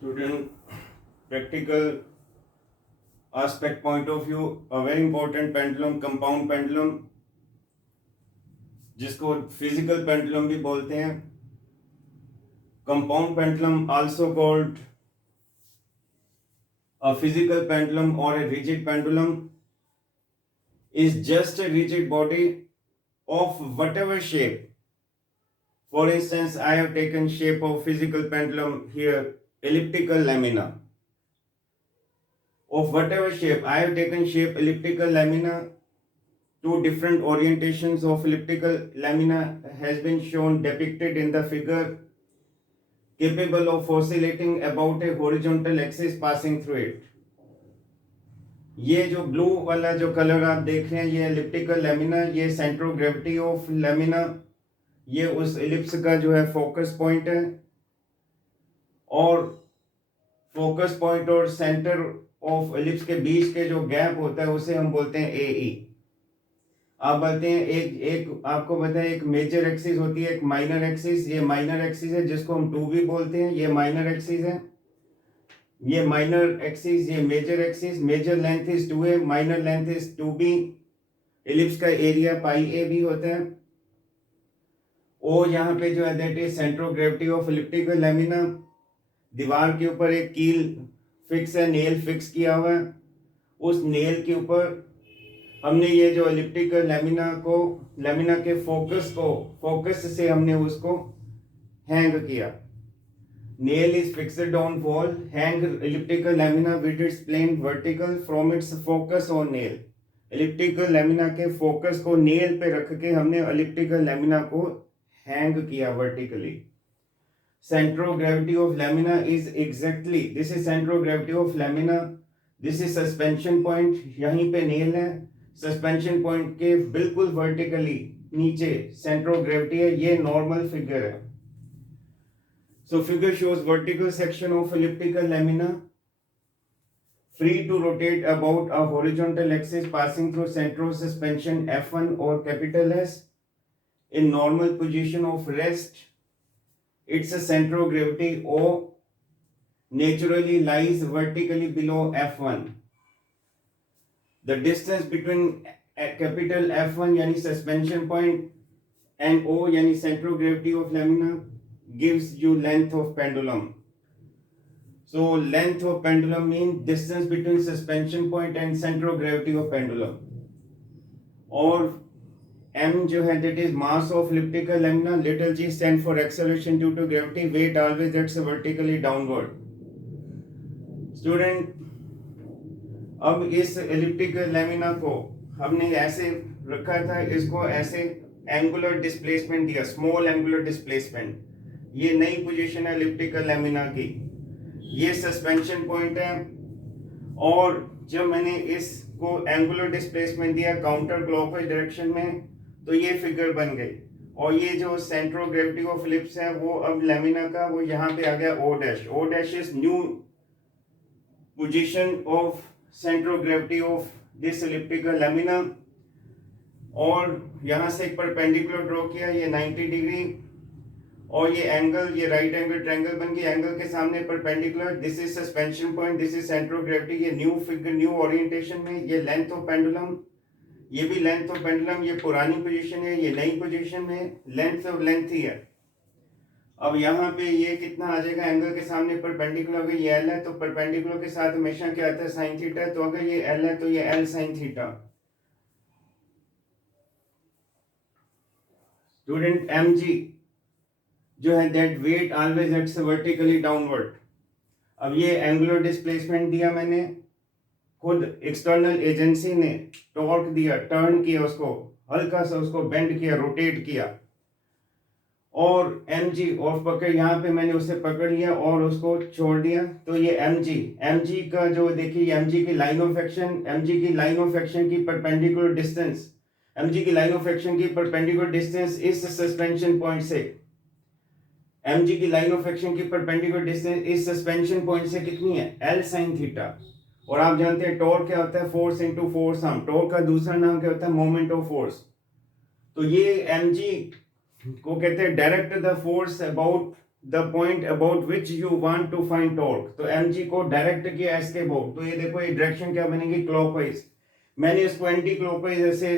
Student, practical aspect point of view, a very important pendulum, compound pendulum, जिसको physical pendulum भी बोलते हैं. Compound pendulum, also called a physical pendulum or a rigid pendulum, is just a rigid body of whatever shape. For instance, I have taken shape of physical pendulum here, elliptical lamina. Of whatever shape, I have taken shape elliptical lamina. Two different orientations of elliptical lamina has been shown depicted in the figure, capable of oscillating about a horizontal axis passing through it. ये जो blue वाला जो colour आप देख रहे हैं, ये elliptical lamina, ये centre of gravity of lamina, ये उस एलिप्स का जो है फोकस पॉइंट है, और फोकस पॉइंट और सेंटर ऑफ एलिप्स के बीच के जो गैप होता है उसे हम बोलते हैं ए. आप बोलते हैं एक आपको पता है एक मेजर एक्सिस होती है, एक माइनर एक्सिस. ये माइनर एक्सिस है जिसको हम 2b बोलते हैं. ये माइनर एक्सिस है, ये माइनर एक्सिस, ये major axis. Major length is 2a, minor length is 2b. Ellipse का एरिया पाई ए भी होता है. ओ यहाँ पे जो है that is centre of gravity of elliptical lamina. दीवार के ऊपर एक कील फिक्स है, नेल फिक्स किया हुआ है. उस नेल के ऊपर हमने ये जो एलिप्टिकल लेमिना के फोकस से हमने उसको हैंग किया. Nail is fixed on wall. Hang elliptical lamina with its plane vertical from its focus on nail. Elliptical lamina के फोकस को नेल पे रख के हमने एलिप्टिकल लेमिना को हैंग किया vertically. Center of gravity of lamina is exactly, this is center of gravity of lamina, this is suspension point. यहीं पे नेल है, सस्पेंशन पॉइंट के बिल्कुल वर्टिकली नीचे सेंटर ऑफ ग्रेविटी है. ये नॉर्मल फिगर है. So figure shows vertical section of elliptical lamina free to rotate about a horizontal axis passing through center of suspension F1 or capital S. In normal position of rest, its center of gravity O naturally lies vertically below F1. The distance between capital F1 यानी suspension point and O यानी center of gravity of lamina gives you length of pendulum. So length of pendulum means distance between suspension point and center of gravity of pendulum. और m जो है that is mass of elliptical lamina. Little g stand for acceleration due to gravity. Weight always that's vertically downward. Student, अब इस elliptical lamina को हमने ऐसे रखा था, इसको ऐसे एंगुलर डिस्प्लेसमेंट दिया, स्मॉल एंगुलर डिस्प्लेसमेंट. ये नई पोजीशन है एलिप्टिकल लेमिना की. ये सस्पेंशन पॉइंट है, और जब मैंने इसको एंगुलर डिस्प्लेसमेंट दिया काउंटर क्लॉकवाइज डायरेक्शन में, तो ये फिगर बन गई. और ये जो centre of gravity of ellipse है वो अब लेमिना का वो यहाँ पे आ गया O dash. O dash is new position of centre of gravity of this elliptical lamina. और यहाँ से एक परपेंडिकुलर ड्रॉ किया, ये 90 डिग्री, और ये एंगल, ये राइट एंगल ट्रायंगल बन गया. एंगल के सामने perpendicular. This is suspension point, this is centre of gravity. ये न्यू फिगर, न्यू ओरिएंटेशन में. ये लेंथ ऑफ पेंडुलम, ये भी लेंथ ऑफ पेंडुलम. ये पुरानी पोजीशन है, ये नई पोजीशन में. लेंथ ऑफ लेंथ ही है. अब यहाँ पे ये कितना आ जाएगा, एंगल के सामने परपेंडिकुलर. अगर ये एल है तो परपेंडिकुलर के साथ हमेशा क्या आता है, साइन थीटा. तो अगर ये एल है तो ये l sine theta. Student, m g जो है that weight always acts vertically downward. अब ये एंगुलर डिस्प्लेसमेंट दिया मैंने खुद, एक्सटर्नल एजेंसी ने टॉर्क दिया, टर्न किया उसको, हल्का सा उसको बेंड किया, रोटेट किया, और mg और पकड़ यहाँ पे मैंने उसे पकड़ लिया और उसको छोड़ दिया. तो ये mg का जो देखिए mg की लाइन ऑफ एक्शन, mg की लाइन ऑफ एक्शन की परपेंडिकुलर डिस्टेंस, mg की लाइन ऑफ एक्शन की परपेंडिकुलर डिस्टेंस इस सस्पेंशन पॉइंट से, mg की लाइन ऑफ एक्शन की परपेंडिकुलर डिस्टेंस इस सस्पेंशन पॉइंट से कितनी है, l sin थीटा. और आप जानते हैं टॉर्क क्या होता है, force into force arm. Torque का दूसरा नाम क्या होता है, मोमेंट ऑफ फोर्स. तो ये mg को कहते हैं direct the force about the point about which you want to find torque. तो mg को डायरेक्ट किया इसके अबाउट, तो ये देखो ये डायरेक्शन क्या बनेगी, क्लॉकवाइज। मैंने इसको एंटी क्लॉकवाइज ऐसे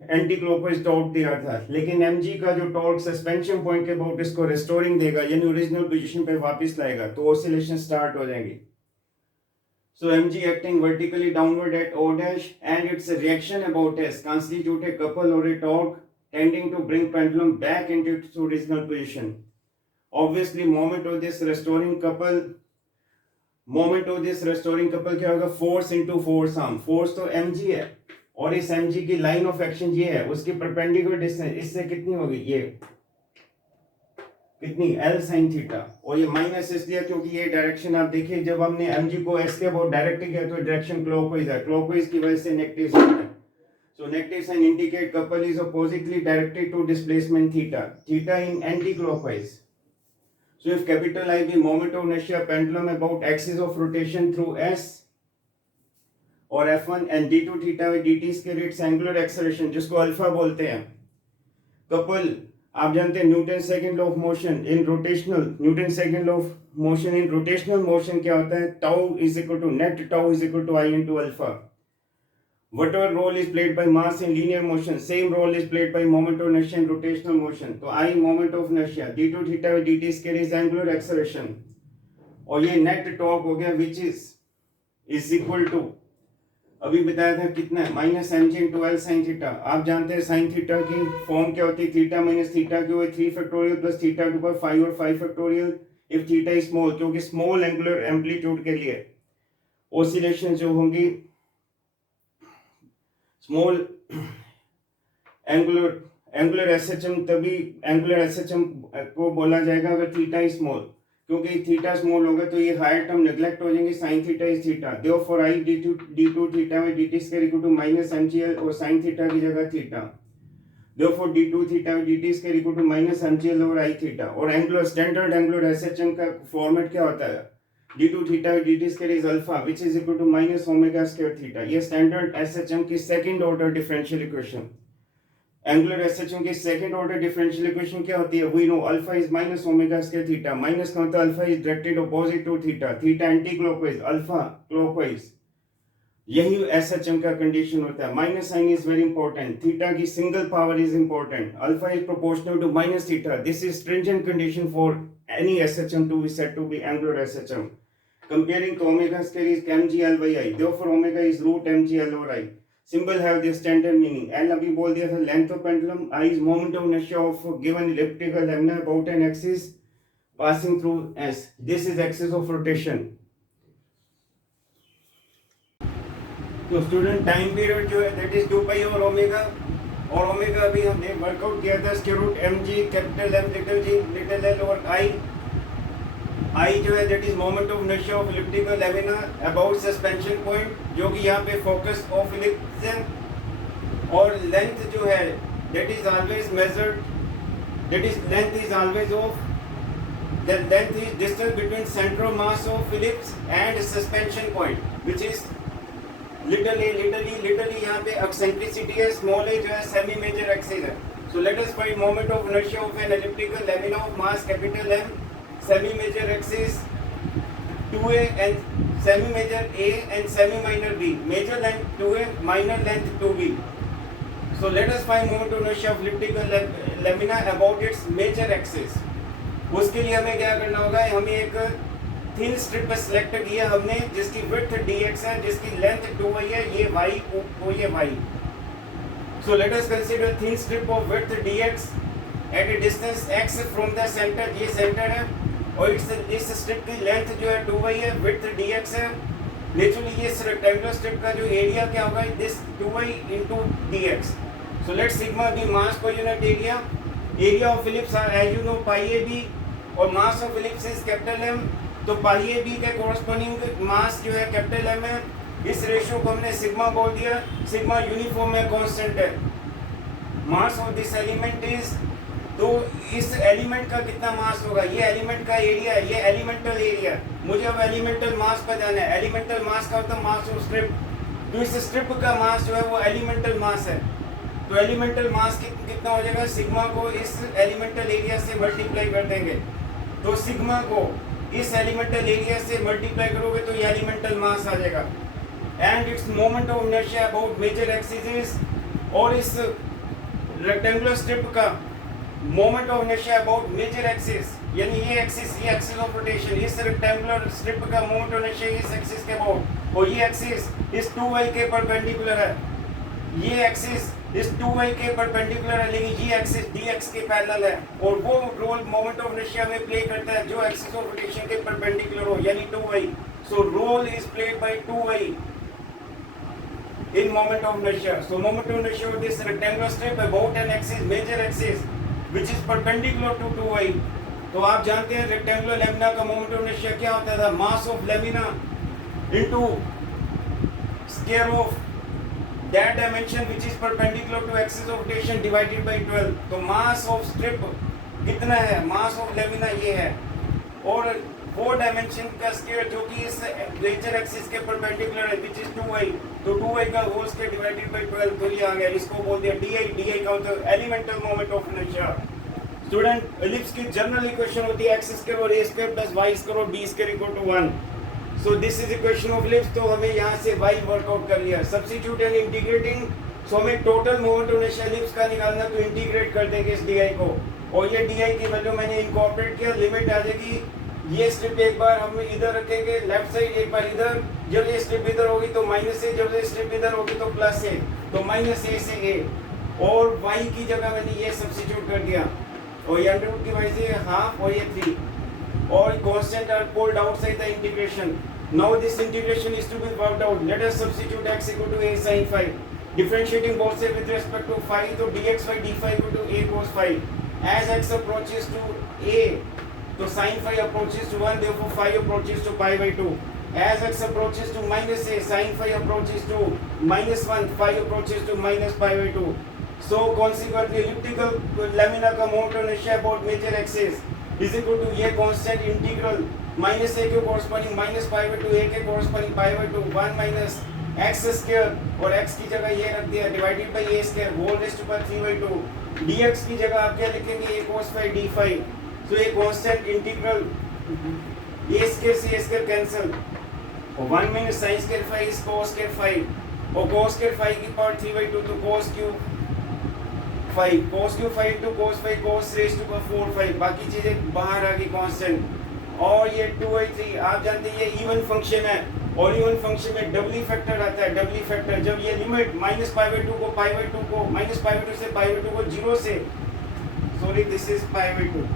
एंटी क्लॉकवाइज टॉर्क दिया था, लेकिन mg का जो टॉर्क सस्पेंशन पॉइंट के अबाउट इसको रिस्टोरिंग देगा, यानी ओरिजिनल पोजीशन पे वापस लाएगा, तो ऑसिलेशन स्टार्ट हो जाएंगी। So mg acting vertically downward at O dash and its reaction about S constitute a couple or a torque tending to bring pendulum back into its original position. Obviously, moment of this restoring couple क्या होगा, force into force arm। force तो mg है और इस mg की line of action ये है, उसकी perpendicular distance इससे कितनी होगी, ये कितनी, L sin थीटा। और ये माइनस इसलिए क्योंकि ये डायरेक्शन आप देखिए, जब हमने mg को s के अबाउट डायरेक्ट किया तो डायरेक्शन क्लॉकवाइज है, क्लॉकवाइज की वजह से नेगेटिव साइन है। So negative sign indicate couple is oppositely directed to displacement theta, theta in anticlockwise. So if capital I be moment of inertia pendulum about axis of rotation through s और f1 and d2 theta with dt के its angular acceleration जिसको alpha बोलते हैं, couple आप जानते हैं Newton second law of motion in rotational, Newton second law of motion in rotational motion क्या होता है, tau is equal to net tau is equal to I into alpha. whatever role is played by mass in linear motion, same role is played by moment of inertia in rotational motion। तो I moment of inertia d2 theta by dt square is angular acceleration, और ये net torque हो गया which is equal to, अभी बताया था कितना है, minus mg into L sine theta. आप जानते हैं साइन थीटा की फॉर्म क्या होती है, थीटा माइनस थीटा की हुई 3 factorial plus theta to power 5 और 5 factorial if theta is small, क्योंकि स्मॉल एंगुलर एम्पलीट्यूड के लिए ऑसिलेशन जो होंगी, स्मॉल एंगुलर एसएचएम, तभी एंगुलर एसएचएम को बोला जाएगा अगर थीटा इज स्मॉल, क्योंकि थीटा स्मॉल होगा तो ये हायर टर्म नेग्लेक्ट हो जाएंगे, sin theta is theta. Therefore I d2 theta में dt square equal to minus mgl और sin थीटा की जगह थीटा, देयरफॉर d2 थीटा में dt square equal to minus mgl और I थीटा। और angular standard angular SHM का format क्या होता है, d2 थीटा में dt square is alpha which is equal to minus omega square theta. ये standard SHM की second order differential equation. Angular SHM की सेकंड ऑर्डर डिफरेंशियल इक्वेशन क्या होती है, we know alpha is minus omega square theta, minus का मतलब alpha is directed opposite to theta, theta anti clockwise, alpha clockwise, यही SHM का condition होता है। Minus sign is very important, theta की single power is important, alpha is proportional to minus theta, this is stringent condition for any SHM to be said to be angular SHM. Comparing to omega square is mgl by I, therefore omega is root mgl over I। Symbol have the standard meaning। L अभी बोल दिया था length of pendulum, I is moment of inertia of given elliptical lamina about an axis passing through S। This is axis of rotation। तो student time period जो है that is 2 pi over omega, और omega अभी हमने work out किया था इसके root mg capital M little g little l और I जो है that is moment of inertia of elliptical lamina about suspension point, जो कि यहाँ पे focus of ellipse है, और length जो है that is always measured, that is length is always of, the length is distance between center of mass of ellipse and suspension point which is little a यहाँ पे eccentricity है, small a जो है semi major axis है। So let us find moment of inertia of an elliptical lamina of mass capital M, semi major axis 2a and semi major a and semi minor b, major length 2a, minor length 2b। So let us find moment of inertia of elliptical lamina about its major axis। उसके लिए हमें क्या करना होगा, हमें एक thin strip select किया हमने जिसकी विड्थ dx है, जिसकी लेंथ 2y है, ये y और ये y। So let us consider thin strip of width dx at a distance x from the center, ये सेंटर है, और इस स्ट्रिप की लेंथ जो है 2y है, विड्थ dx है। नेचुरली ये रेक्टेंगुलर स्ट्रिप का जो एरिया क्या होगा, this 2y into dx। So let sigma be mass per unit area of ellipse as you know pi a b, और mass of ellipse is capital M, तो pi a B के corresponding मास जो है capital M है। इस ratio को हमने sigma बोल दिया, सिग्मा यूनिफॉर्म है, कांस्टेंट है। Mass of this element is, तो इस एलिमेंट का कितना मास होगा, ये एलिमेंट का एरिया है, ये एलिमेंटल एरिया। मुझे अब एलिमेंटल मास पर जाना है। एलिमेंटल मास का होता है मास ऑफ स्ट्रिप, तो इस स्ट्रिप का मास जो है वो एलिमेंटल मास है। तो एलिमेंटल मास कितना हो जाएगा, सिग्मा को इस एलिमेंटल एरिया से मल्टीप्लाई कर देंगे, तो सिग्मा को इस एलिमेंटल एरिया से मल्टीप्लाई करोगे तो ये एलिमेंटल मास आ जाएगा। And its moment of inertia about major axis is, और इस रेक्टेंगुलर स्ट्रिप का moment of inertia about major axis, यानी ये एक्सिस ऑफ रोटेशन, इस रेक्टेंगुलर स्ट्रिप का मोमेंट ऑफ इनर्शिया इस एक्सिस के अबाउट, और ये एक्सिस इस 2y के परपेंडिकुलर है, ये एक्सिस इस 2y के परपेंडिकुलर है, लेकिन ये एक्सिस dx के पैरेलल है, और वो रोल मोमेंट ऑफ इनर्शिया में प्ले करता है जो एक्सिस ऑफ रोटेशन के परपेंडिकुलर हो, यानी 2y। So role is played by 2y in moment of inertia. So moment of inertia of this rectangular strip about an axis, major axis, which is perpendicular to 2y. तो आप जानते हैं rectangular lamina का moment of inertia क्या होता था, mass of lamina into square of that dimension which is perpendicular to axis of rotation divided by 12। तो mass of strip कितना है, मास ऑफ लैमिना ये है, और वो डायमेंशन का स्क्वायर जो कि इस मेजर एक्सिस के परपेंडिकुलर है व्हिच इज 2y, तो 2y का होल स्क्वायर डिवाइडेड बाय 12, तो ये आ गया, इसको बोल दिया di का होता है elemental moment of inertia. Student ellipse की जनरल इक्वेशन होती है x स्क्वायर और a square plus y square और b square equal to 1। So this is equation of ellipse. तो हमें यहाँ से y वर्कआउट कर लिया, सब्स्टिट्यूट एंड इंटीग्रेटिंग। सो हमें total moment of inertia ellipse का निकालना, तो इंटीग्रेट कर देंगे इस di को, और ये di की वैल्यू मैंने इनकॉर्पोरेट किया, लिमिट आ जाएगी, ये स्ट्रिप एक बार हम इधर रखेंगे लेफ्ट साइड, एक बार इधर, जब ये स्ट्रिप इधर होगी तो माइनस ए, जब ये स्ट्रिप इधर होगी तो प्लस ए, तो माइनस ए से ए, और y की जगह मैंने ये सब्स्टिट्यूट कर दिया, और ये अंडर रूट की वजह से हाफ और ये 3, और constant are pulled outside the integration. Now this integration is to be worked out, let us substitute x equal to a sin phi, differentiating both side with respect to phi, तो dx by d phi equal to a cos phi, as x approaches to a, तो sin phi approaches to 1, therefore phi approaches to pi by 2, as x approaches to minus a, sin phi approaches to minus 1, phi approaches to minus pi by 2. So consequently elliptical lamina का moment of inertia about major axis is equal to ये constant integral minus a के corresponding minus pi by 2, a के corresponding pi by 2, 1 minus x square, और x की जगह ये रख दिया divided by a square whole raise to power 3 by 2, dx की जगह आप क्या लिखेंगे a cos phi d phi। तो ये कांस्टेंट इंटीग्रल a स्क्वायर से a स्क्वायर कैंसिल, और 1 minus sin square phi is cos square phi, और cos स्क्वायर phi की पावर 3 बाय 2, तो cos cube phi, cos cube phi into cos phi, cos raise to power 4 phi, बाकी चीजें बाहर आ गई constant, और ये 2/3 आप जानते हैं ये इवन फंक्शन है, और इवन फंक्शन में डबली फैक्टर आता है, डबली फैक्टर जब ये लिमिट माइनस पाई बाय 2 को पाई बाय 2 को माइनस पाई बाय 2 से पाई बाय 2 को 0 से, sorry this is pi by 2,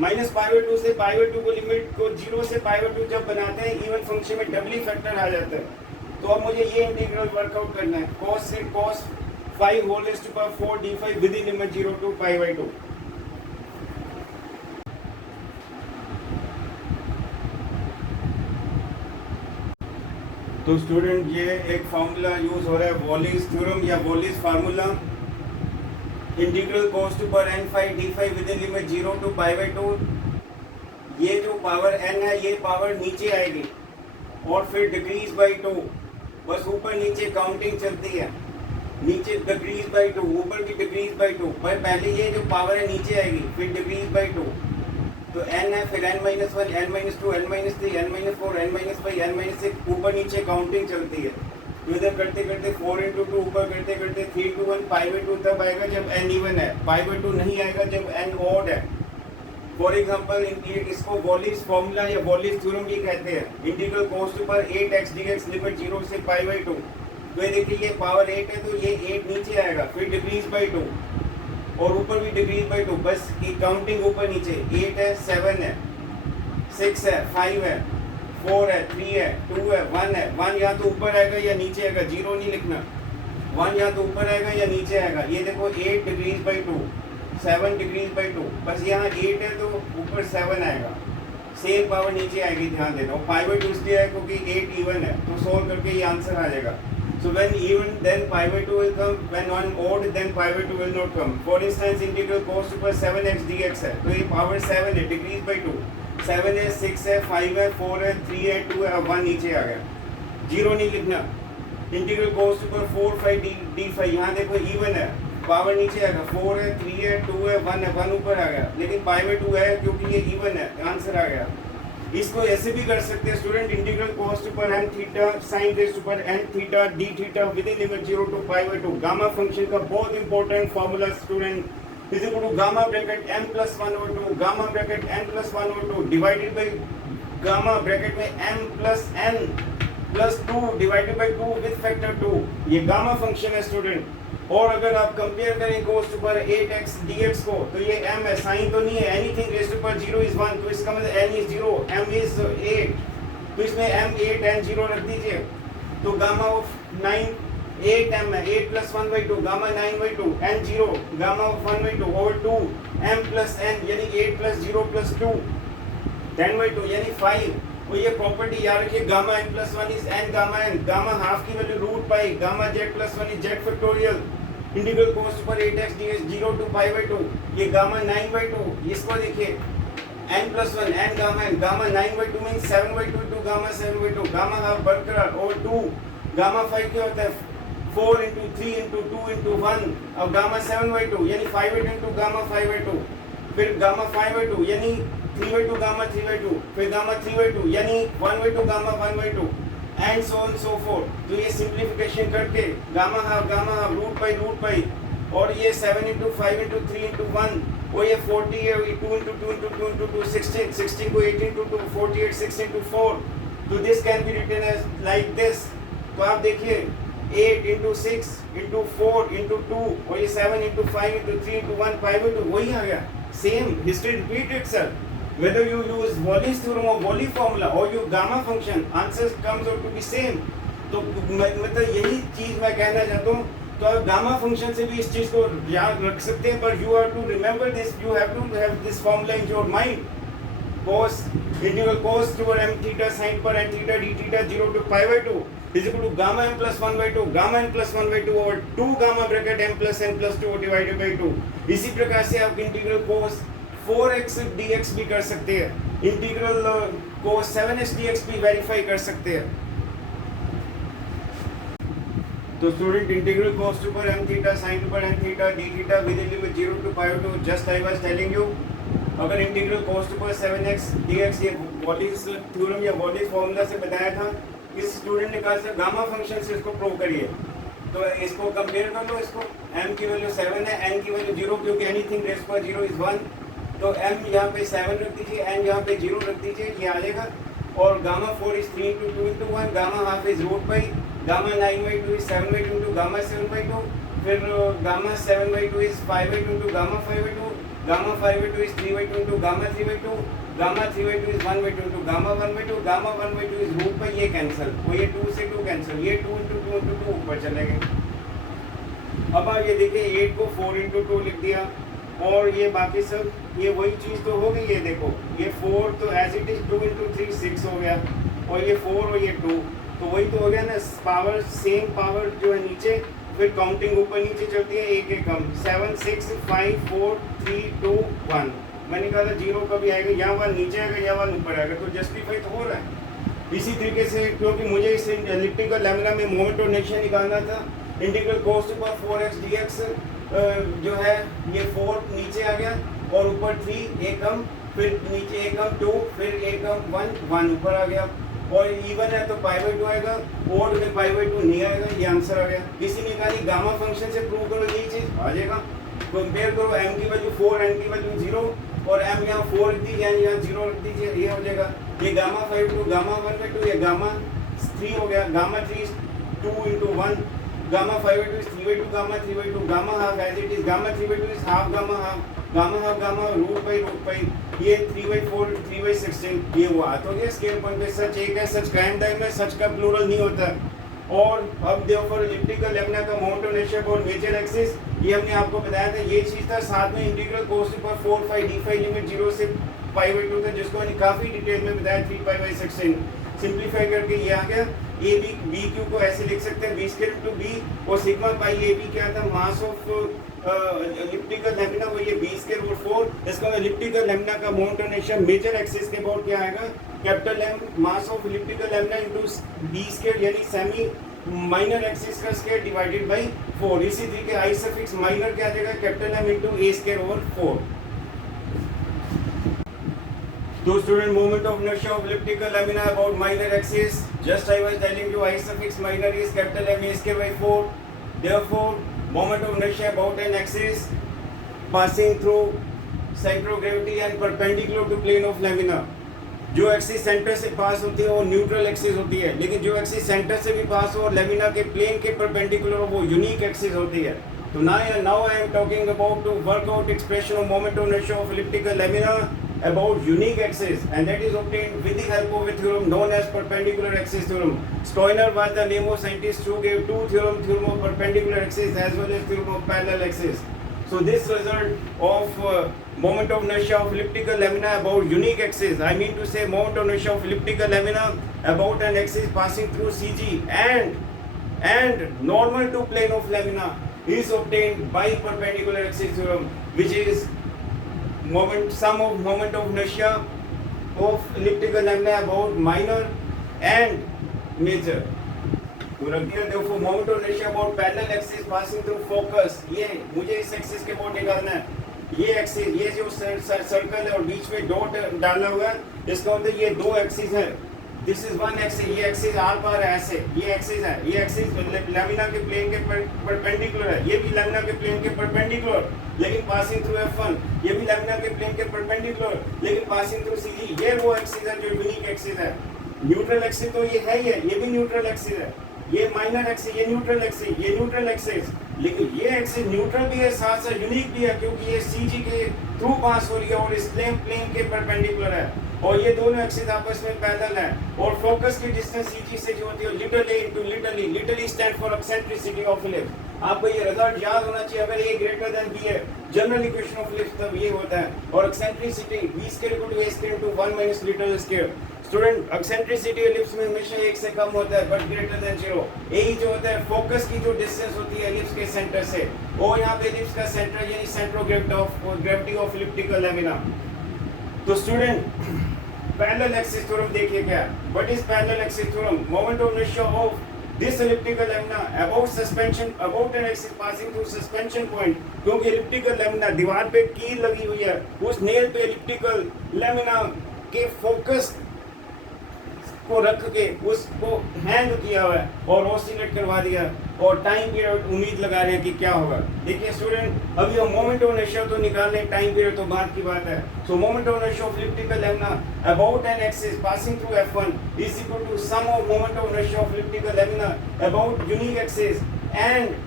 minus pi by 2 से पाई बाय 2 को लिमिट को 0 से पाई बाय 2 जब बनाते हैं इवन फंक्शन में डबली फैक्टर आ जाता है। तो अब मुझे ये इंटीग्रल वर्कआउट करना है, cos से cos 5 whole raise to power 4 d phi with in limit 0 to pi by 2। तो स्टूडेंट ये एक फार्मूला यूज हो रहा है वॉलिस थ्योरम या Wallis formula, integral cos to power n phi d phi with in limit 0 to pi by 2। ये जो power n है ये पावर नीचे आएगी और फिर डिक्रीज बाय 2, बस ऊपर नीचे काउंटिंग चलती है, नीचे डिक्रीज बाय 2, ऊपर भी डिक्रीज बाय 2, पर पहले ये जो पावर है नीचे आएगी फिर डिक्रीज बाय 2, तो n है, फिर n-1, n-2, n-3, n-4, n-5, n-6, ऊपर नीचे काउंटिंग चलती है। तो इधर करते करते 4 into 2 ऊपर करते करते 3 to 1 पाई बाय 2 तब आएगा जब n इवन है, पाई बाय 2 नहीं आएगा जब n ऑड है। फॉर एग्जांपल इसको वॉलिस फॉर्मूला या वॉलिस थ्योरम भी कहते हैं, integral cos to power 8x dx limit 0 से पाई बाय 2। तो ये देखिए ये पावर 8 है तो ये 8 नीचे आएगा, फिर डिक्रीज बाय 2 और ऊपर भी डिक्रीज बाय 2, बस की काउंटिंग ऊपर नीचे, 8 है, 7 है, 6 है, 5 है, 4 है, 3 है, 2 है, 1 है। 1 या तो ऊपर आएगा या नीचे आएगा, 0 नहीं लिखना, 1 या तो ऊपर आएगा या नीचे आएगा। ये देखो 8 डिक्रीज बाय 2, 7 डिक्रीज बाय 2, बस यहाँ 8 है तो ऊपर 7 आएगा, सेम पावर नीचे आएगी, ध्यान देना। और पाई बाय 2 इसलिए है क्योंकि 8 इवन है, तो सोल्व करके ये आंसर आ जाएगा। So when even then pi by 2 will come, when one odd then pi by 2 will not come. For instance integral cos to power 7x dx है, तो ये पावर 7 है, डिक्रीज बाय 2, 7 है, 6 है, 5 है, 4 है, 3 है, 2 है, 1 नीचे आ गया, 0 नहीं लिखना। Integral cos to power 4 5 d phi, यहाँ देखो इवन है, पावर नीचे आएगा, 4 है, 3 है, 2 है, 1 है, 1 ऊपर आ गया, लेकिन π/2 है क्योंकि ये इवन है, आंसर आ गया। इसको ऐसे भी कर सकते हैं स्टूडेंट, इंटीग्रल cos पर n थीटा sin पर n theta d theta with in limit 0 to π/2। Gamma function का बहुत important formula student is equal to gamma bracket m plus 1/2 gamma bracket n plus 1/2 divided by gamma bracket में m plus n plus 2 divided by 2 with factor 2। ये gamma function है student. और अगर आप compare करें cos पर 8x dx को, तो ये m है, साइन तो नहीं है, एनीथिंग रेज़ टू पर 0 इज 1, तो इसका मतलब n इज 0, m इज 8, तो इसमें m 8 n 0 रख दीजिए, तो गामा ऑफ 9 8m है, 8 plus 1/2 gamma 9/2 n 0 gamma of 1/2 over 2 m plus n यानी 8 प्लस 0 प्लस 2 10/2 यानी 5। और ये प्रॉपर्टी याद रखिए, gamma n plus 1 is n gamma n, gamma half की value root pi, gamma z plus 1 is z factorial, integral cos पर 8x dx 0 to π/2, ये gamma 9/2, इसको देखिए n plus 1 n gamma n, gamma 9/2 means 7/2 to gamma 7/2, gamma half बरकरार और 2 gamma 5 क्या होता है 4 into 3 into 2 into 1, अब गामा 7/2 यानी 5/2 into गामा 5/2, फिर गामा 5/2 यानी 3/2 गामा 3/2, फिर गामा 3/2 यानी 1/2 gamma 1/2 and so on so fourth. तो ये सिंप्लीफिकेशन करके गामा हाफ रूट पाई और ये 7 into 5 into 3 into 1 और ये 40 है, 2 into 2 into 2 into 2 16 को 18 into 2 48 6 into 4, तो this can be written as like this. तो आप देखिए 8 into 6 into 4 into 2 और ये 7 into 5 into 3 into 1 5/2, वही आ गया, same history repeat itself. Whether you use Wallis theorem or Wally formula or you gamma function, answer comes out to be same। तो मतलब यही चीज मैं कहना चाहता हूँ। तो आप गामा फंक्शन से भी इस चीज को याद रख सकते हैं, पर you have to remember this, you have to have this formula in your mind। cos integral cos over m theta sin पर n theta d theta 0 to π/2 is equal to gamma m plus 1/2 gamma n plus 1/2 over 2 gamma bracket m plus n plus 2 divided by 2। इसी प्रकार से आप integral cos 4x dx भी कर सकते हैं, integral cos 7x dx भी verify कर सकते हैं। तो स्टूडेंट इंटीग्रल cos पर m थीटा sin पर n theta d theta with in limit 0 to π/2, just I was telling you. अगर इंटीग्रल cos पर 7x dx ये वॉलिस थ्योरम या वॉलिस फार्मूला से बताया था, इस स्टूडेंट ने कहा सर गामा फंक्शन से इसको प्रूव करिए, तो इसको कंपेयर कर लो, इसको m की वैल्यू 7 है, n की वैल्यू 0 क्योंकि एनीथिंग रेज़ पर 0 इज 1, तो m यहाँ पे 7 रख दीजिए, n यहाँ पे 0 रख दीजिए, ये आ जाएगा। और gamma 4 is 3 into 2 into 1, gamma half is root pi, gamma 9/2 is 7/2 into gamma 7/2, फिर gamma 7/2 is 5/2 into gamma 5/2, gamma 5/2 is 3/2 into gamma 3/2, gamma 3/2 is 1/2 into gamma 1/2, gamma 1/2 is root pi, ये कैंसिल, वो ये 2 से 2 कैंसिल, ये 2 into 2 into 2 ऊपर चले गए। अब आप ये देखिए 8 को 4 into 2 लिख दिया, और ये बाकी सब ये वही चीज़ तो हो गई। ये देखो ये 4 तो एज इट इज 2 into 3 6 हो गया, और ये 4 और ये 2 तो वही तो हो गया ना, पावर सेम पावर जो है नीचे, फिर काउंटिंग ऊपर नीचे चलती है, एक एक कम 7 6 5 4 3 2 1। मैंने कहा था 0 कभी आएगा, यहाँ 1 नीचे आएगा, यहाँ 1 ऊपर आएगा, तो जस्टिफाई तो हो रहा है। इसी तरीके से क्योंकि मुझे इस एलिप्टिकल लैमिना में मोमेंट और इनर्शिया निकालना था, इंटीग्रल cos पर 4x dx जो है ये 4 नीचे आ गया और ऊपर 3 एक कम, फिर नीचे एक कम 2, फिर एक कम 1 ऊपर आ गया, और इवन है तो π/2 आएगा, ओड में π/2 नहीं आएगा, ये आंसर आ गया। किसी ने कहा गामा फंक्शन से प्रूव करो, यही चीज आ जाएगा। कंपेयर करो m की वैल्यू 4 n की वैल्यू 0, और m यहाँ 4 रख दीजिए, यहाँ 0 रख दीजिए, ये हो जाएगा। ये गामा 5/2 गामा 1/2, ये गामा 3 हो गया, gamma 3 2 into 1, gamma 5/2 is 3/2 gamma 3/2, gamma half as it is, gamma 3/2 is half gamma half, gamma half gamma root by, ये 3/4 3/16, ये हुआ तो ये स्केल पॉइंट पे सच एक है, सच कायम दायम है, सच का प्लूरल नहीं होता। और अब देयरफॉर एलिप्टिकल लैमिना का मोमेंट और इनर्शिया और मेजर एक्सिस, ये हमने आपको बताया था, ये चीज़ था। साथ में इंटीग्रल cos पर 4 5 d5 लिमिट 0 से π/2 था, जिसको मैंने काफ़ी डिटेल में बताया 3π/16। सिंप्लीफाई करके ये आ गया। ए बी बी क्यू को ऐसे लिख सकते हैं, बी स्क्वायर टू बी, और सिग्मा पाई ए बी क्या था, मास ऑफ एलिप्टिकल लैमिना, वो ये बी स्क्वायर रूट 4। इसका एलिप्टिकल लैमिना का मोमेंट और इनर्शिया मेजर एक्सिस के अबाउट क्या आएगा, capital M mass of elliptical lamina into b square यानी सेमी माइनर एक्सिस का स्क्वायर डिवाइडेड बाई 4। इसी तरीके आई सफिक्स माइनर क्या आ जाएगा, capital M into a square over 4। तो student moment of inertia of elliptical lamina about minor axis, just I was telling you I suffix minor is capital M a square by 4. Therefore moment of inertia about an axis passing through center of gravity and perpendicular to plane of lamina। जो axis centre से पास होती है वो neutral axis होती है, लेकिन जो axis centre से भी पास हो और लेमिना के प्लेन के परपेंडिकुलर हो वो यूनिक एक्सिस होती है। तो now I am talking about to work out expression of moment of inertia of elliptical lamina about unique axis, and that is obtained with the help of a theorem known as perpendicular axis theorem. Stoiner was the name of scientist who gave two theorem of perpendicular axis as well as theorem of parallel axis. So this result of moment of inertia of elliptical lamina about unique axis, I mean to say moment of inertia of elliptical lamina about an axis passing through CG and normal to plane of lamina is obtained by perpendicular axis theorem, which is sum of moment of inertia of elliptical lamina about minor and major. Therefore moment of inertia about parallel axis passing through focus, ये मुझे इस axis के बहुत निकालना है। ये axis, ये जो सर्कल है और बीच में डॉट डाला हुआ है, इसका मतलब ये दो एक्सिस है। दिस इज वन एक्सिस, ये एक्सिस आर पार है ऐसे, ये एक्सिस है, ये एक्सिस लैमिना के प्लेन के परपेंडिकुलर है, ये भी लैमिना के प्लेन के परपेंडिकुलर लेकिन पासिंग थ्रू F1, ये भी लैमिना के प्लेन के परपेंडिकुलर लेकिन पासिंग थ्रू CG। ये वो एक्सिस है जो यूनिक एक्सिस है। न्यूट्रल एक्सिस तो ये है ही है, ये भी न्यूट्रल एक्सिस है। ये माइनर एक्सिस, ये न्यूट्रल एक्सिस, ये न्यूट्रल एक्सिस, लेकिन ये एक्सिस न्यूट्रल भी है साथ साथ यूनिक भी है क्योंकि ये CG के थ्रू पास हो रही है और इस प्लेन के परपेंडिकुलर है और ये दोनों एक्सिस आपस में पैरेलल है और फोकस की डिस्टेंस CG से जो होती है little a into little e stand for eccentricity of ellipse. आपको ये रिजल्ट याद होना चाहिए। अगर ये ग्रेटर देन b है, जनरल इक्वेशन ऑफ इलिप्स तब ये होता है और eccentricity b square equal to a square into 1 minus little square. Student eccentricity ellipse में हमेशा 1 से कम होता है बट ग्रेटर देन 0। यही जो होता है फोकस की जो डिस्टेंस होती है इलिप्स के सेंटर से, और यहाँ पे इलिप्स का सेंटर यानी centre of gravity of elliptical lamina. तो स्टूडेंट पैरेलल एक्सिस थ्योरम देखिए क्या, what is parallel axis theorem? Moment of inertia of this elliptical lamina about suspension about an axis passing through suspension point, क्योंकि elliptical lamina दीवार पे कील लगी हुई है, उस नेल पे elliptical lamina के फोकस को रख के उसको हैंग किया हुआ है और ऑसिलेट करवा दिया और टाइम पीरियड उम्मीद लगा रहे हैं कि क्या होगा। देखिए स्टूडेंट, अभी हम मोमेंट ऑफ इनर्शिया तो निकालने, टाइम पीरियड तो बाद की बात है। सो moment of inertia of elliptical lamina about an axis passing through F1 is equal to sum of moment of inertia of elliptical lamina about unique axis and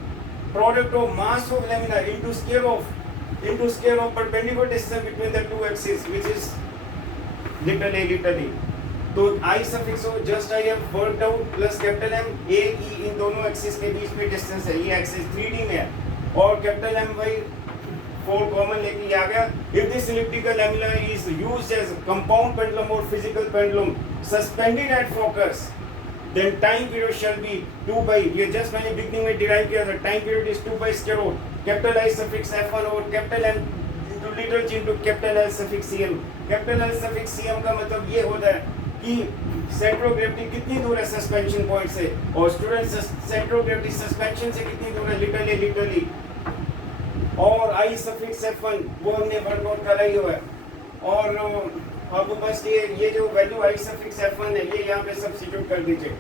product of mass of lamina into square of perpendicular distance between the two axes, which is little a। तो I suffix हो just I have worked out plus capital M A E, इन दोनों axis के बीच में distance है, ये axis 3D में है और कैपिटल एम बाई 4 कॉमन लेके आ गया। If this elliptical lamina is used as compound pendulum or physical pendulum suspended at focus, then time period shall be 2 by, ये जस्ट मैंने बिगनिंग में डिराइव किया था, time period is 2 by square root capital I suffix F1 और capital M into little g into capital L suffix cm। Capital L suffix cm का मतलब ये होता है कि सेंटर ऑफ ग्रेविटी कितनी दूर है सस्पेंशन पॉइंट से, और student centre of gravity suspension से कितनी दूर है, लिटरली और आई सफिक्स F1 वो हमने वर्कआउट करा ही हुआ है और आपको बस ये जो वैल्यू आई सफिक्स F1 है ये यहाँ पे सब्स्टिट्यूट कर दीजिए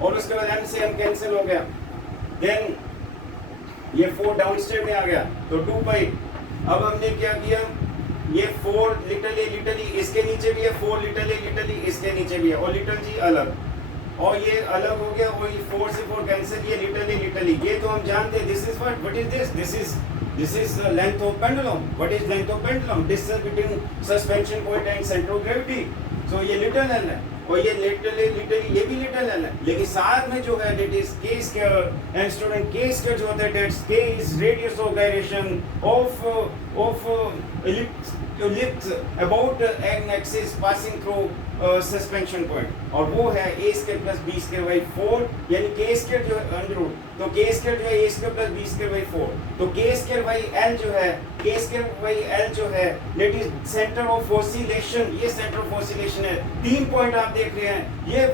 और उसके बाद m से m कैंसिल हो गया, देन ये 4 डाउनस्टेयर में आ गया तो 2 पाई। अब हमने क्या किया, ये 4 लिटल ई इसके नीचे भी है, 4 लिटल ई इसके नीचे भी है और लिटल जी अलग और ये अलग हो गया और ये 4 से 4 कैंसिल, ये लिटल ई ये तो हम जानते हैं। This is what is this is length of pendulum. What is length of pendulum? Distance between suspension point and centre of gravity. So ये लिटल एल है और ये लिटल ये भी लिटल एल है, लेकिन साथ में जो है that is k square and student k square जो होता है that's k is radius of gyration of ellipse about an axis passing through suspension point और वो है a square plus b square by 4 यानी k स्क्वायर जो है under root. तो k स्क्वायर जो है a square plus b square by 4, तो k स्क्वायर बाई l जो है, k स्क्वायर बाई l जो है that is centre of oscillation, ये सेंटर ऑफ ऑसिलेशन है। 3 पॉइंट आप देख रहे हैं, ये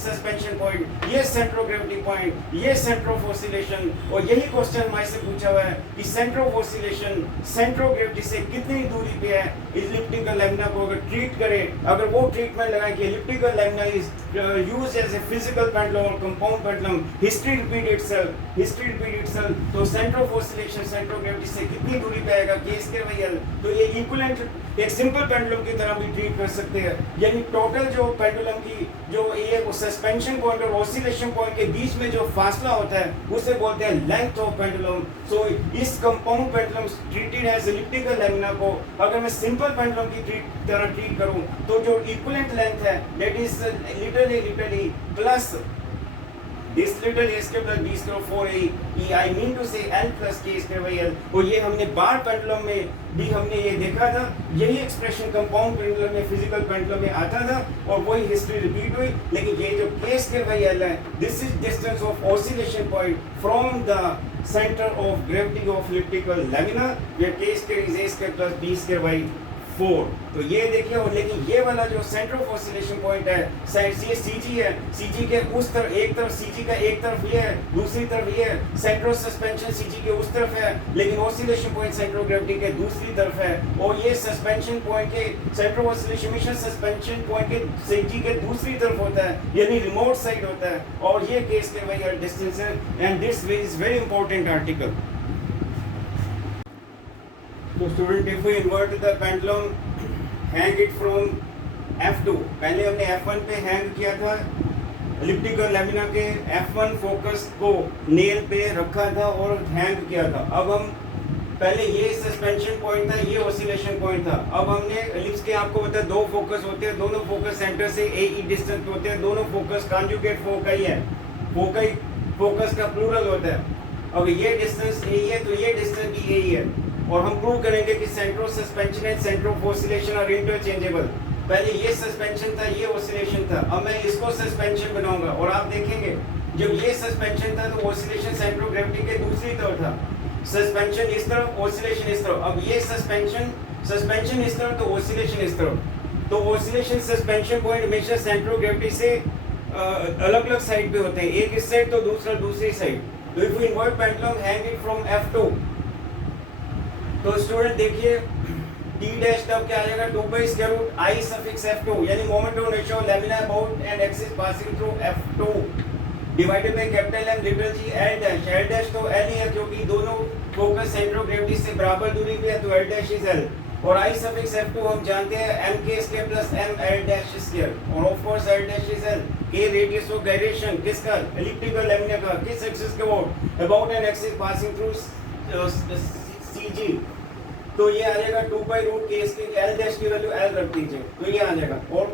सस्पेंशन पॉइंट, ये सेंटर ऑफ ग्रेविटी पॉइंट, ये सेंटर ऑफ ऑसिलेशन। और यही क्वेश्चन हमारे से पूछा हुआ है कि centre of oscillation centre of gravity से कितनी दूरी पे है। इलिप्टिकल लैमिना को अगर ट्रीट करें, अगर वो ट्रीटमेंट लगाएं कि elliptical lamina is used as a physical pendulum और compound pendulum, history repeat itself, तो centre of oscillation centre of gravity से कितनी दूरी पे आएगा, k स्क्वायर बाई l। तो ये इक्विवेलेंट एक सिंपल पेंडुलम की तरह भी ट्रीट कर सकते हैं, यानी टोटल जो पेंडुलम की जो ये सस्पेंशन पॉइंट और ऑसिलेशन पॉइंट के बीच में जो फासला होता है उसे बोलते हैं लेंथ ऑफ पेंडुलम। सो इस compound pendulum treated as elliptical lamina को अगर मैं सिंपल पेंडुलम की तरह ट्रीट करूं तो जो इक्विवेलेंट लेंथ है that is literally plus this little a square plus b square 4a I mean to say l plus k square by l। और ये हमने बार पेंडुलम में भी हमने ये देखा था, यही एक्सप्रेशन कंपाउंड पेंडुलम में फिजिकल पेंडुलम में आता था और वही हिस्ट्री रिपीट हुई। लेकिन ये जो k square by l है, this is distance of oscillation point from the centre of gravity of elliptical lamina where k square is a square plus b square by 4। तो ये देखिए। और लेकिन ये वाला जो सेंटर ऑफ ऑसिलेशन पॉइंट है, ये CG है, CG के उस तरफ एक तरफ CG का एक तरफ ये है, दूसरी तरफ ये है। सेंटर ऑफ सस्पेंशन CG के उस तरफ है, लेकिन oscillation point centre of gravity के दूसरी तरफ है। और ये सस्पेंशन पॉइंट के सेंटर ऑफ ऑसिलेशन हमेशा सस्पेंशन पॉइंट के CG के दूसरी तरफ होता है, यानी रिमोट साइड होता है। और ये केस के भाई डिस्टेंस है, and this is very important article. तो student, if we invert the pendulum, hang it from F2, पहले हमने F1 पे हैंग किया था इलिप्टिकल लैमिना के, F1 फोकस को नेल पे रखा था और हैंग किया था। अब हम पहले ये सस्पेंशन पॉइंट था, ये ऑसिलेशन पॉइंट था। अब हमने एलिप्स के आपको पता है 2 फोकस होते हैं, दोनों फोकस सेंटर से AE डिस्टेंस होते हैं, दोनों फोकस कॉन्जुगेट फोकाई है, फोकाई फोकस का प्लूरल होता है। अब ये डिस्टेंस AE है तो ये डिस्टेंस भी AE है, और हम प्रूव करेंगे कि centre of suspension and centre of oscillation are interchangeable. पहले ये सस्पेंशन था, ये ऑसिलेशन था, अब मैं इसको सस्पेंशन बनाऊंगा और आप देखेंगे जब ये सस्पेंशन था तो ऑसिलेशन सेंटर ऑफ ग्रेविटी के दूसरी तरफ था, सस्पेंशन इस तरफ, ऑसिलेशन इस तरफ। अब ये सस्पेंशन इस तरफ तो ऑसिलेशन इस तरफ। तो ऑसिलेशन सस्पेंशन पॉइंट हमेशा सेंटर ऑफ ग्रेविटी से अलग अलग साइड पे होते हैं, एक इस साइड तो दूसरा दूसरी साइड। तो if we invert pendulum, hang it from F2, तो स्टूडेंट देखिए d डैश तब क्या आ जाएगा, 2 by square root I suffix F2, यानी moment of inertia of lamina about an axis passing through F2 divided by capital M little g L dash. L dash तो L ही है क्योंकि दोनों फोकस सेंटर ऑफ ग्रेविटी से बराबर दूरी पे है, तो L डैश इज L। और I suffix F2 हम जानते हैं mk square plus m L dash square, और of course L dash is L। a radius of gyration किसका, इलिप्टिकल लैमिना का, किस एक्सिस के about an axis passing through CG। तो ये आ जाएगा 2 by root k इसके L डैश की वैल्यू L रख दीजिए, तो ये आ जाएगा। और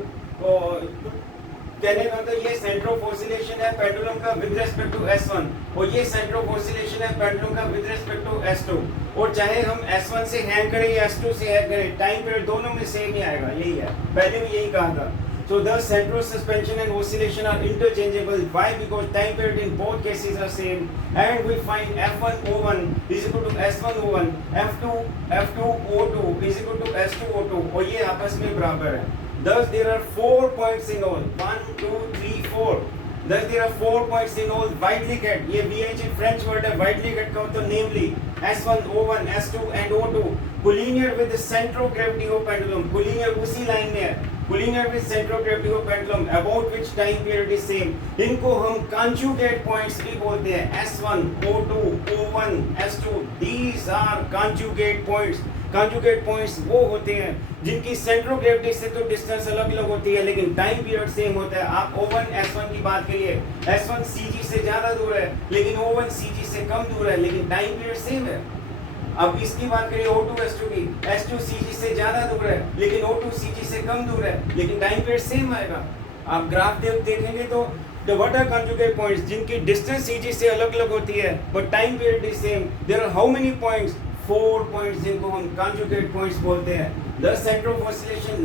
कहने का मतलब ये सेंटर ऑफ ऑसिलेशन है पेंडुलम का विद रिस्पेक्ट टू S1, और ये सेंटर ऑफ ऑसिलेशन है पेंडुलम का विद रिस्पेक्ट टू S2। और चाहे हम S1 से हैंग करें या S2 से हैंग करें, टाइम पीरियड दोनों में सेम ही आएगा, यही है, पहले भी यही कहा था। So the center of suspension and oscillation are interchangeable. Why? Because time period in both cases are same, and we find F1 O1 is equal to S1 O1, F2 O2 is equal to S2 O2, और ये आपस में बराबर है। Thus there are 4 points in all, 1 2 3 4। Thus there are 4 points in all widely cut, ये VH French word है, widely cut का मतलब namely S1 O1 S2 and O2 collinear with the center of gravity of pendulum, collinear उसी line में है, collinear with center of gravity of pendulum about which time period is same। इनको हम conjugate points भी बोलते हैं, S1 O2 O1 S2, these are conjugate points। conjugate points वो होते हैं जिनकी सेंटर ऑफ ग्रेविटी से तो डिस्टेंस अलग अलग होती है लेकिन टाइम पीरियड सेम होता है। आप O1 S1 की बात करिए, S1 CG से ज्यादा दूर है लेकिन O1 CG से कम दूर है, लेकिन टाइम पीरियड सेम है। अब इसकी बात करिए O2 S2 की, S2 CG से ज्यादा दूर है लेकिन O2 CG से कम दूर है, लेकिन टाइम पीरियड सेम आएगा। आप ग्राफ देखेंगे तो व्हाट आर कंजुगेट पॉइंट्स जिनकी डिस्टेंस CG से अलग अलग होती है but time period is same. There are how many points, 4 points जिनको हम कंजुगेट पॉइंट्स बोलते हैं। The centre of oscillation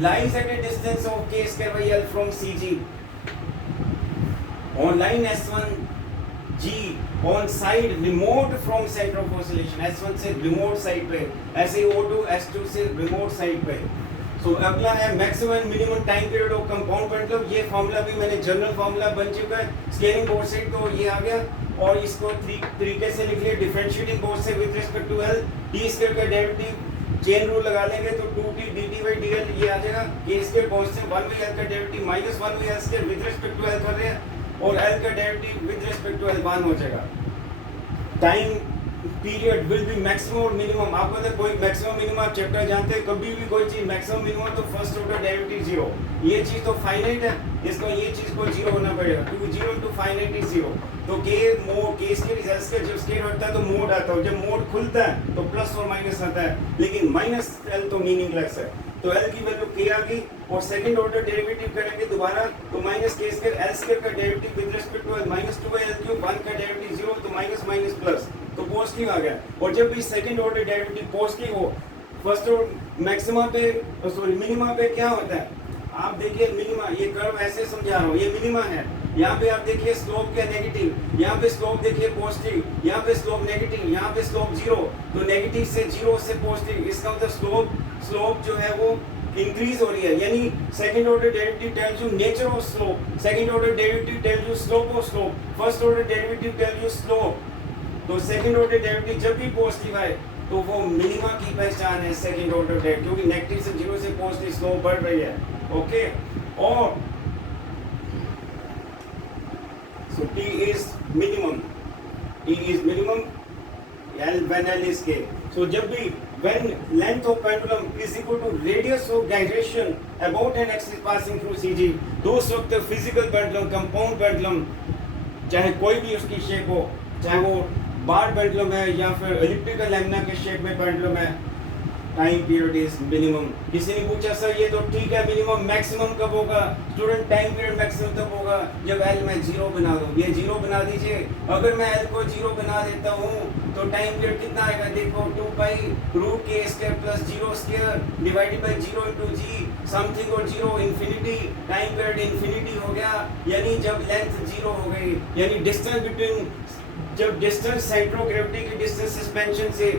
lies at a distance of k² by L from CG। on line S1 G on side remote from center of oscillation, S1 से remote side पे, ऐसे O2 S2 से remote side पे. So अगला है maximum minimum time period of compound pendulum. ये formula भी मैंने जनरल फॉर्मूला बन चुका है. स्केलिंग बोर्ड से तो ये आ गया और इसको तरीके से लिख लिया डिफरेंशिएटिंग बोर्ड से with respect to L T square का डेरिवेटिव चेन रूल लगा लेंगे तो 2t dt by dl ये आ जाएगा. k square constant 1 by L का derivative minus 1 by L square with respect to L कर रहे हैं और L का derivative with respect to L 1 हो जाएगा. Time period will be maximum और मिनिमम. आपको पता है कोई मैक्सिमम मिनिमम आप चैप्टर जानते हैं, कभी भी कोई चीज मैक्सिमम मिनिमम तो फर्स्ट ऑर्डर डेरिवेटिव जीरो. ये चीज तो फाइनाइट है, इसको ये चीज को जीरो होना पड़ेगा क्योंकि zero into finite is zero. तो के मोड के इसके रिजल्ट्स के जब स्केल हटता है तो मोड आता है, जब मोड खुलता है तो प्लस और माइनस आता है, लेकिन माइनस एल तो मीनिंगलेस है. तो एल की वैल्यू के आ गई और सेकंड ऑर्डर डेरिवेटिव करेंगे दोबारा तो minus k square L square का derivative with respect to L minus 2 L cube 1 का डेरिवेटिव जीरो तो माइनस माइनस प्लस तो पॉजिटिव आ गया. और जब भी सेकंड ऑर्डर डेरिवेटिव पॉजिटिव हो फर्स्ट ऑर्डर मैक्सिमा पे सॉरी मिनिमा पे क्या होता है आप देखिए. मिनिमा ये कर्व ऐसे समझा रहा हूँ, ये मिनिमा है. यहाँ पे आप देखिए स्लोप क्या नेगेटिव, यहाँ पे स्लोप देखिए पॉजिटिव, यहाँ पे स्लोप नेगेटिव, यहाँ पे स्लोप जीरो. तो नेगेटिव से जीरो से पॉजिटिव इसका मतलब स्लोप जो है वो इंक्रीज हो रही है. यानी second order derivative tells you nature of slope, second order derivative tells you slope of slope, first order derivative tells you slope. तो सेकंड ऑर्डर डेरिवेटिव जब भी पॉजिटिव आए तो वो मिनिमा की पहचान है सेकंड ऑर्डर डेरिवेटिव, क्योंकि नेगेटिव से जीरो से पॉजिटिव स्लोप बढ़ रही है. ओके और so t is minimum L when L is K. So जब भी when length of pendulum is equal to radius of gyration about an axis passing through CG, तो उस वक्त फिजिकल पेंडुलम कंपाउंड पेंडुलम चाहे कोई भी उसकी शेप हो, चाहे वो बार पेंडुलम है या फिर एलिप्टिकल लैमिना के शेप में पेंडुलम है, टाइम पीरियड इज मिनिमम. किसी ने पूछा सर ये तो ठीक है मिनिमम, मैक्सिमम कब होगा? स्टूडेंट टाइम पीरियड मैक्सिमम तब होगा जब एल मैं जीरो बना दूं. ये जीरो बना दीजिए. अगर मैं एल को जीरो बना देता हूँ तो टाइम पीरियड कितना आएगा? देखो 2 पाई रूट के square plus zero square divided by zero into G something और zero infinity. Time period infinity हो गया. यानी जब लेंथ जीरो हो गई यानी डिस्टेंस बिटवीन जब डिस्टेंस सेंटर ऑफ ग्रेविटी की डिस्टेंस सस्पेंशन से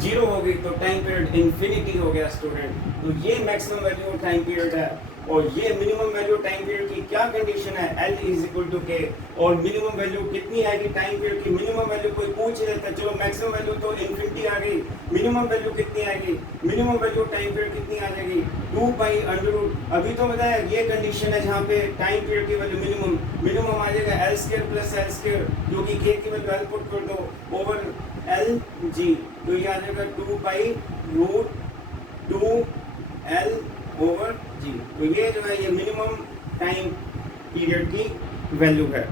जीरो हो गई तो टाइम पीरियड इन्फिनिटी हो गया स्टूडेंट. तो ये मैक्सिमम वैल्यू टाइम पीरियड है और ये मिनिमम वैल्यू टाइम पीरियड की क्या कंडीशन है? L इज इक्वल टू के. और मिनिमम वैल्यू कितनी आएगी टाइम पीरियड की? मिनिमम वैल्यू कोई पूछ लेता है, चलो मैक्सिमम वैल्यू तो इन्फिनिटी आ गई, मिनिमम वैल्यू कितनी आएगी? मिनिमम वैल्यू टाइम पीरियड कितनी आ जाएगी? 2 पाई अंडर रूट. अभी तो बताया ये कंडीशन है जहाँ पे टाइम पीरियड की वैल्यू मिनिमम आ जाएगा L square plus L square जो कि k की वैल्यू L पुट कर दो ओवर L G तो ये आ जाएगा 2 pi root 2 L over G. तो ये जो है ये मिनिमम टाइम पीरियड की वैल्यू है.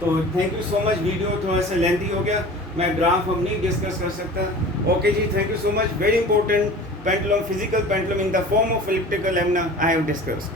तो thank you so much. Video थोड़ा सा लेंथी हो गया, मैं ग्राफ अब नहीं डिस्कस कर सकता. ओके जी, thank you so much. Very important pendulum, physical pendulum in the form of elliptical lamina I have discussed.